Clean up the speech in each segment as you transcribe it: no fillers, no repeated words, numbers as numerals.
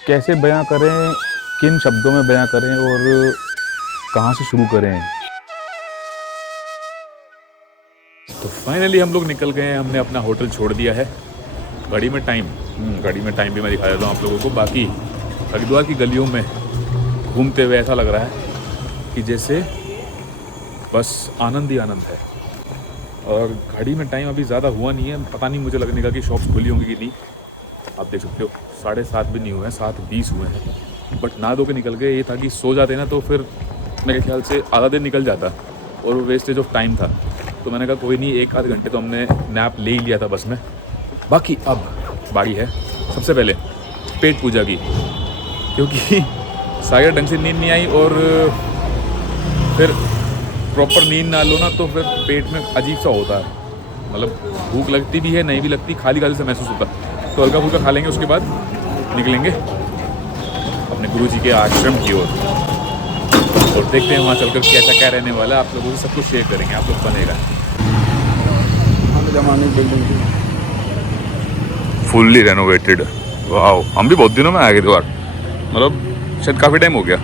कैसे बयां करें, किन शब्दों में बयां करें और कहाँ से शुरू करें। तो फाइनली हम लोग निकल गए हैं, हमने अपना होटल छोड़ दिया है। गाड़ी में टाइम भी मैं दिखा देता हूँ आप लोगों को। बाकी हरिद्वार की गलियों में घूमते हुए ऐसा लग रहा है कि जैसे बस आनंद ही आनंद है। और गाड़ी में टाइम अभी ज़्यादा हुआ नहीं है, पता नहीं मुझे लगने का कि शॉप्स खुली होंगी कि नहीं। आप देख सकते हो 7:30 भी नहीं हुए हैं, 7:20 हुए हैं। बट नहा धो के निकल गए। ये था कि सो जाते ना तो फिर मेरे ख्याल से आधा दिन निकल जाता और वो वेस्टेज ऑफ टाइम था। तो मैंने कहा कोई नहीं, 1 आध घंटे तो हमने नैप ले ही लिया था बस में। बाकी अब बारी है सबसे पहले पेट पूजा की, क्योंकि सागर ढंग से नींद नहीं आई और फिर प्रॉपर नींद ना लो ना तो फिर पेट में अजीब सा होता है। मतलब भूख लगती भी है, नहीं भी लगती, खाली खाली सा महसूस होता है। तो हल्का फुल्का खा लेंगे, उसके बाद निकलेंगे अपने गुरु जी के आश्रम की ओर और देखते हैं वहाँ चलकर कैसा क्या रहने वाला है। आप लोगों से सब कुछ शेयर करेंगे, आप लोग बनेगा। फुल्ली रेनोवेटेड, वाह। हम भी बहुत दिनों में आए हरिद्वार, मतलब शायद काफ़ी टाइम हो गया,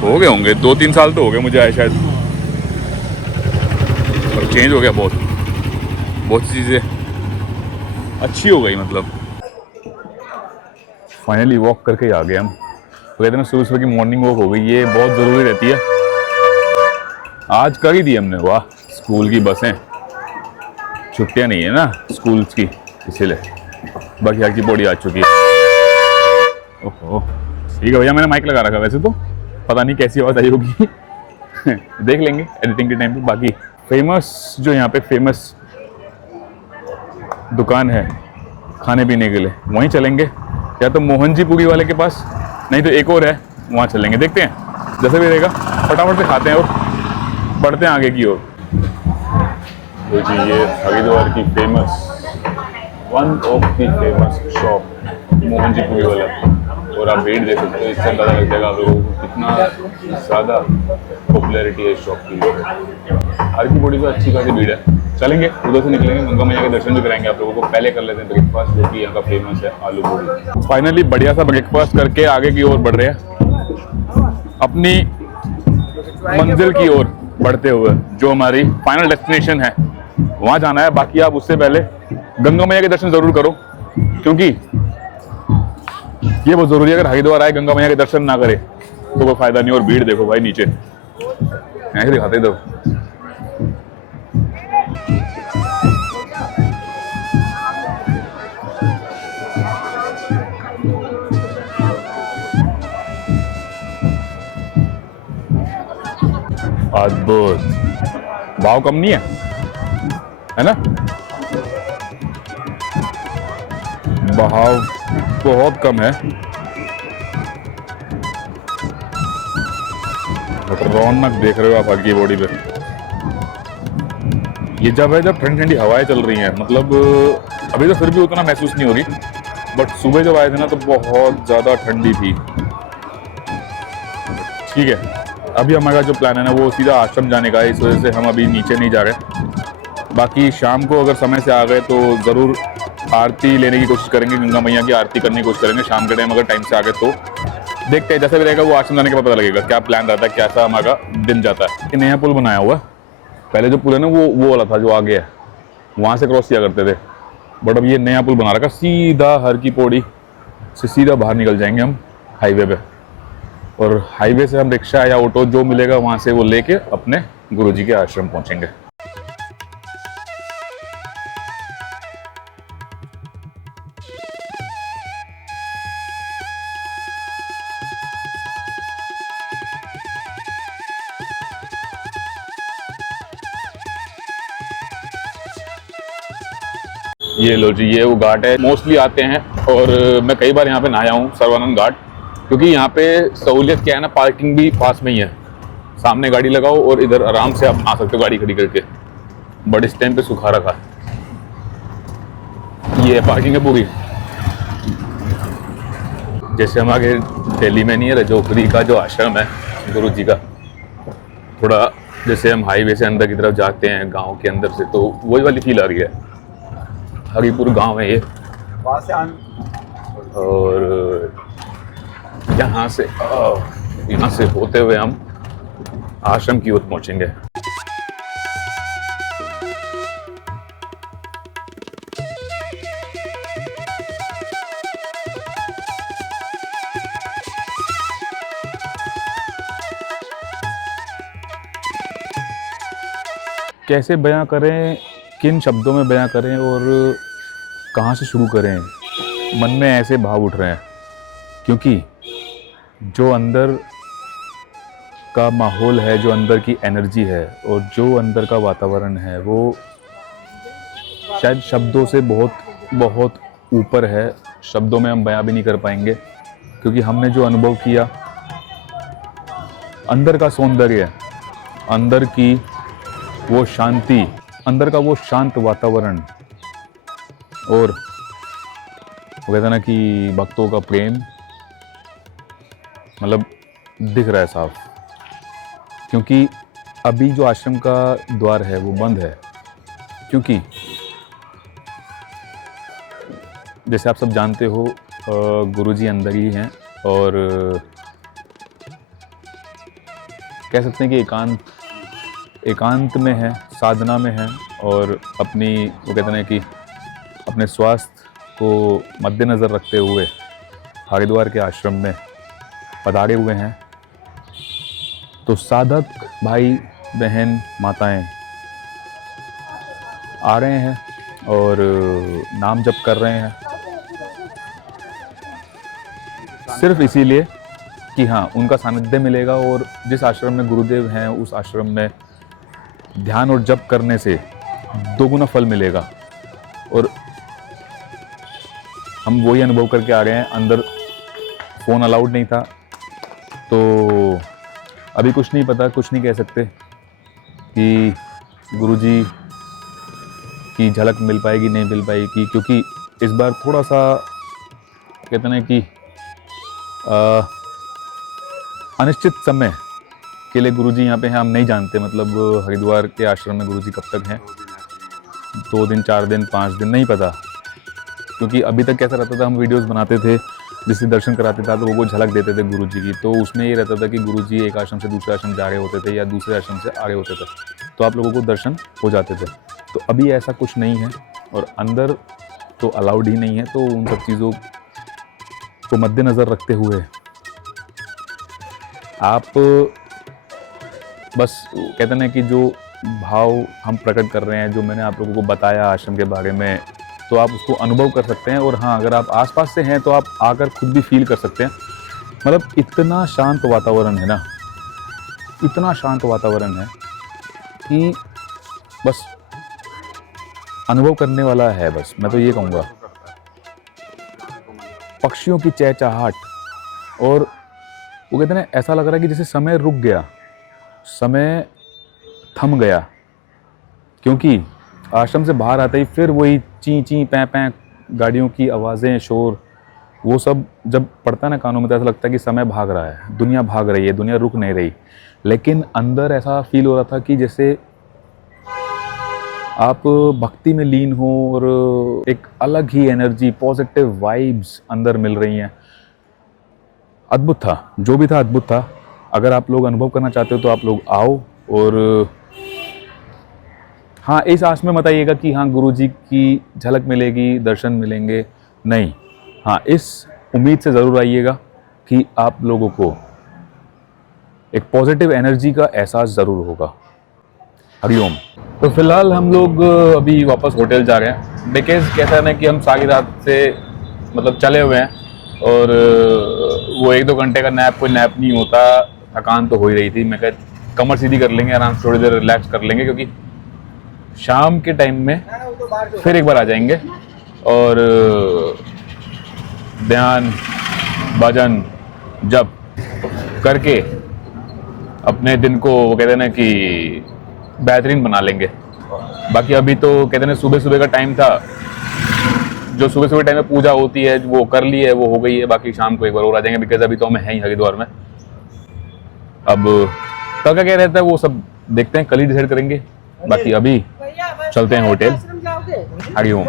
हो गए होंगे 2-3 साल तो हो गए मुझे आए शायद। और चेंज हो गया बहुत सी चीज़ें अच्छी हो गई। मतलब फाइनली वॉक करके ही आ गए हम। तो कहते हैं ना सुबह सुबह की मॉर्निंग वॉक हो गई, ये बहुत ज़रूरी रहती है। आज कर ही दी हमने, वाह। स्कूल की बसें, छुट्टियां नहीं है ना स्कूल्स की, इसीलिए। बाकी हर की बॉडी आ चुकी है। ओहो ठीक है भैया, मैंने माइक लगा रखा, वैसे तो पता नहीं कैसी आवाज़ आई होगी देख लेंगे एडिटिंग के टाइम पे। बाकी फेमस जो यहाँ पे फेमस दुकान है खाने पीने के लिए, वहीं चलेंगे, या तो मोहन जी पूरी वाले के पास, नहीं तो एक और है वहाँ चलेंगे। देखते हैं जैसे भी रहेगा, फटाफट से खाते हैं और बढ़ते हैं आगे की ओर। तो जी ये हरिद्वार की famous, one of the famous shop Mohan ji puri वाला। और आप भीड़ देख सकते हो, इससे पता लग जाएगा आप लोगों को कितना ज़्यादा पॉपुलैरिटी है इस शॉप की। हर की बॉडी पे अच्छी खासी भीड़ है। चलेंगे उधर से निकलेंगे, गंगा मैया के दर्शन भी कराएंगे आप लोगों को। पहले कर लेते हैं ब्रेकफास्ट, जो कि यहाँ का फेमस है आलू पूरी। फाइनली बढ़िया सा ब्रेकफास्ट करके आगे की ओर बढ़ रहे हैं, अपनी मंजिल की ओर बढ़ते हुए। जो हमारी फाइनल डेस्टिनेशन है वहाँ जाना है। बाकी आप उससे पहले गंगा मैया के दर्शन जरूर करो, क्योंकि ये बहुत जरूरी है। अगर हरिद्वार आए गंगा मैया के दर्शन ना करे तो कोई फायदा नहीं। और भीड़ देखो भाई नीचे, ऐसे दिखाते तो। अद्भुत, भाव कम नहीं है ना? भाव बहुत कम है, रौनक देख रहे हो आप हल्की बॉडी पे। ये जब है जब ठंडी ठंडी हवाएं चल रही हैं, मतलब अभी तो फिर भी उतना महसूस नहीं हो रही, बट सुबह जब आए थे ना तो बहुत ज़्यादा ठंडी थी। ठीक है, अभी हमारा जो प्लान है ना वो सीधा आश्रम जाने का है, इस वजह से हम अभी नीचे नहीं जा रहे। बाकी शाम को अगर समय से आ गए तो ज़रूर आरती लेने की कोशिश करेंगे, गंगा मैया की आरती करने की कोशिश करेंगे शाम के टाइम, अगर टाइम से आ गए तो। देखते हैं जैसा भी रहेगा, वो आश्रम जाने के बाद पता लगेगा क्या प्लान रहता है, कैसा हमारा दिन जाता है। कि नया पुल बनाया हुआ है, पहले जो पुल है ना वो वाला था जो आगे है, वहाँ से क्रॉस किया करते थे। बट अब ये नया पुल बना रखा, सीधा हर की पौड़ी से सीधा बाहर निकल जाएंगे हम हाईवे पे। और हाईवे से हम रिक्शा या ऑटो जो मिलेगा वहाँ से वो लेके अपने गुरुजी के आश्रम पहुँचेंगे। ये लो जी, ये वो घाट है, मोस्टली आते हैं और मैं कई बार यहाँ पे नहाया हूँ, सर्वानंद घाट। क्योंकि यहाँ पे सहूलियत क्या है ना, पार्किंग भी पास में ही है, सामने गाड़ी लगाओ और इधर आराम से आप आ सकते हो गाड़ी खड़ी करके। बट इस टाइम पे सुखा रखा है, ये पार्किंग है पूरी। जैसे हमारे दिल्ली में नहीं है रजोखरी का जो आश्रम है गुरु जी का, थोड़ा जैसे हम हाईवे से अंदर की तरफ जाते हैं गाँव के अंदर से, तो वही वाली फील आ रही है। हरिपुर गांव है ये, और यहाँ से होते हुए हम आश्रम की ओर पहुंचेंगे। कैसे बयां करें, किन शब्दों में बयां करें और कहाँ से शुरू करें, मन में ऐसे भाव उठ रहे हैं, क्योंकि जो अंदर का माहौल है, जो अंदर की एनर्जी है और जो अंदर का वातावरण है, वो शायद शब्दों से बहुत बहुत ऊपर है। शब्दों में हम बयां भी नहीं कर पाएंगे, क्योंकि हमने जो अनुभव किया, अंदर का सौंदर्य, अंदर की वो शांति, अंदर का वो शांत वातावरण, और वो कहते हैं ना कि भक्तों का प्रेम, मतलब दिख रहा है साफ। क्योंकि अभी जो आश्रम का द्वार है वो बंद है, क्योंकि जैसे आप सब जानते हो गुरुजी अंदर ही हैं, और कह सकते हैं कि एकांत में है, साधना में है, और अपनी वो कहते हैं कि अपने स्वास्थ्य को मद्देनज़र रखते हुए हरिद्वार के आश्रम में पधारे हुए हैं। तो साधक भाई बहन माताएं आ रहे हैं और नाम जप कर रहे हैं, सिर्फ इसीलिए कि हाँ, उनका सानिध्य मिलेगा, और जिस आश्रम में गुरुदेव हैं उस आश्रम में ध्यान और जप करने से दोगुना फल मिलेगा। और हम वही अनुभव करके आ रहे हैं। अंदर फ़ोन अलाउड नहीं था, तो अभी कुछ नहीं पता, कुछ नहीं कह सकते कि गुरुजी की झलक मिल पाएगी नहीं मिल पाएगी, क्योंकि इस बार थोड़ा सा कहते हैं कि अनिश्चित समय के लिए गुरुजी यहाँ पे हैं, हम नहीं जानते। मतलब हरिद्वार के आश्रम में गुरुजी कब तक हैं, 2 दिन 4 दिन 5 दिन, नहीं पता। क्योंकि अभी तक कैसा रहता था, हम वीडियोस बनाते थे, जिससे दर्शन कराते था तो वो झलक देते थे गुरुजी की, तो उसमें ये रहता था कि गुरुजी एक आश्रम से दूसरे आश्रम जा रहे होते थे या दूसरे आश्रम से आ रहे होते थे, तो आप लोगों को दर्शन हो जाते थे। तो अभी ऐसा कुछ नहीं है, और अंदर तो अलाउड ही नहीं है। तो उन सब चीज़ों को मद्देनज़र रखते हुए आप बस कहते हैं कि जो भाव हम प्रकट कर रहे हैं, जो मैंने आप लोगों को बताया आश्रम के बारे में, तो आप उसको अनुभव कर सकते हैं। और हाँ, अगर आप आसपास से हैं तो आप आकर खुद भी फील कर सकते हैं। मतलब इतना शांत वातावरण है ना, इतना शांत वातावरण है कि बस अनुभव करने वाला है। बस मैं तो ये कहूँगा, पक्षियों की चहचहाहट, और वो कहते हैं ऐसा लग रहा है कि जैसे समय रुक गया, समय थम गया। क्योंकि आश्रम से बाहर आते ही फिर वही ची ची पैं पैं गाड़ियों की आवाज़ें, शोर, वो सब जब पड़ता है ना कानों में, तो ऐसा लगता है कि समय भाग रहा है, दुनिया भाग रही है, दुनिया रुक नहीं रही। लेकिन अंदर ऐसा फील हो रहा था कि जैसे आप भक्ति में लीन हो, और एक अलग ही एनर्जी, पॉजिटिव वाइब्स अंदर मिल रही हैं। अद्भुत था, जो भी था अद्भुत था। अगर आप लोग अनुभव करना चाहते हो तो आप लोग आओ। और हाँ, इस आस में मत आइएगा कि हाँ गुरुजी की झलक मिलेगी, दर्शन मिलेंगे, नहीं। हाँ, इस उम्मीद से ज़रूर आइएगा कि आप लोगों को एक पॉजिटिव एनर्जी का एहसास ज़रूर होगा। हरिओम। तो फिलहाल हम लोग अभी वापस होटल जा रहे हैं, बिकॉज कैसा है ना कि हम सारी रात से मतलब चले हुए हैं, और वो 1-2 घंटे का नैप कोई नैप नहीं होता। थकान तो हो ही रही थी, मैं कहा कमर सीधी कर लेंगे, आराम से थोड़ी देर रिलैक्स कर लेंगे, क्योंकि शाम के टाइम में फिर एक बार आ जाएंगे और ध्यान, भजन, जप करके अपने दिन को वो कहते हैं ना कि बेहतरीन बना लेंगे। बाकी अभी तो कहते हैं ना सुबह सुबह का टाइम था, जो सुबह सुबह टाइम में पूजा होती है वो कर ली है, वो हो गई है। बाकी शाम को एक बार और आ जाएंगे, बिकॉज अभी तो हमें है ही हरिद्वार में। अब कल का क्या रहता है वो सब देखते हैं, कल ही डिसाइड करेंगे। बाकी अभी चलते हैं होटल। हरिओम।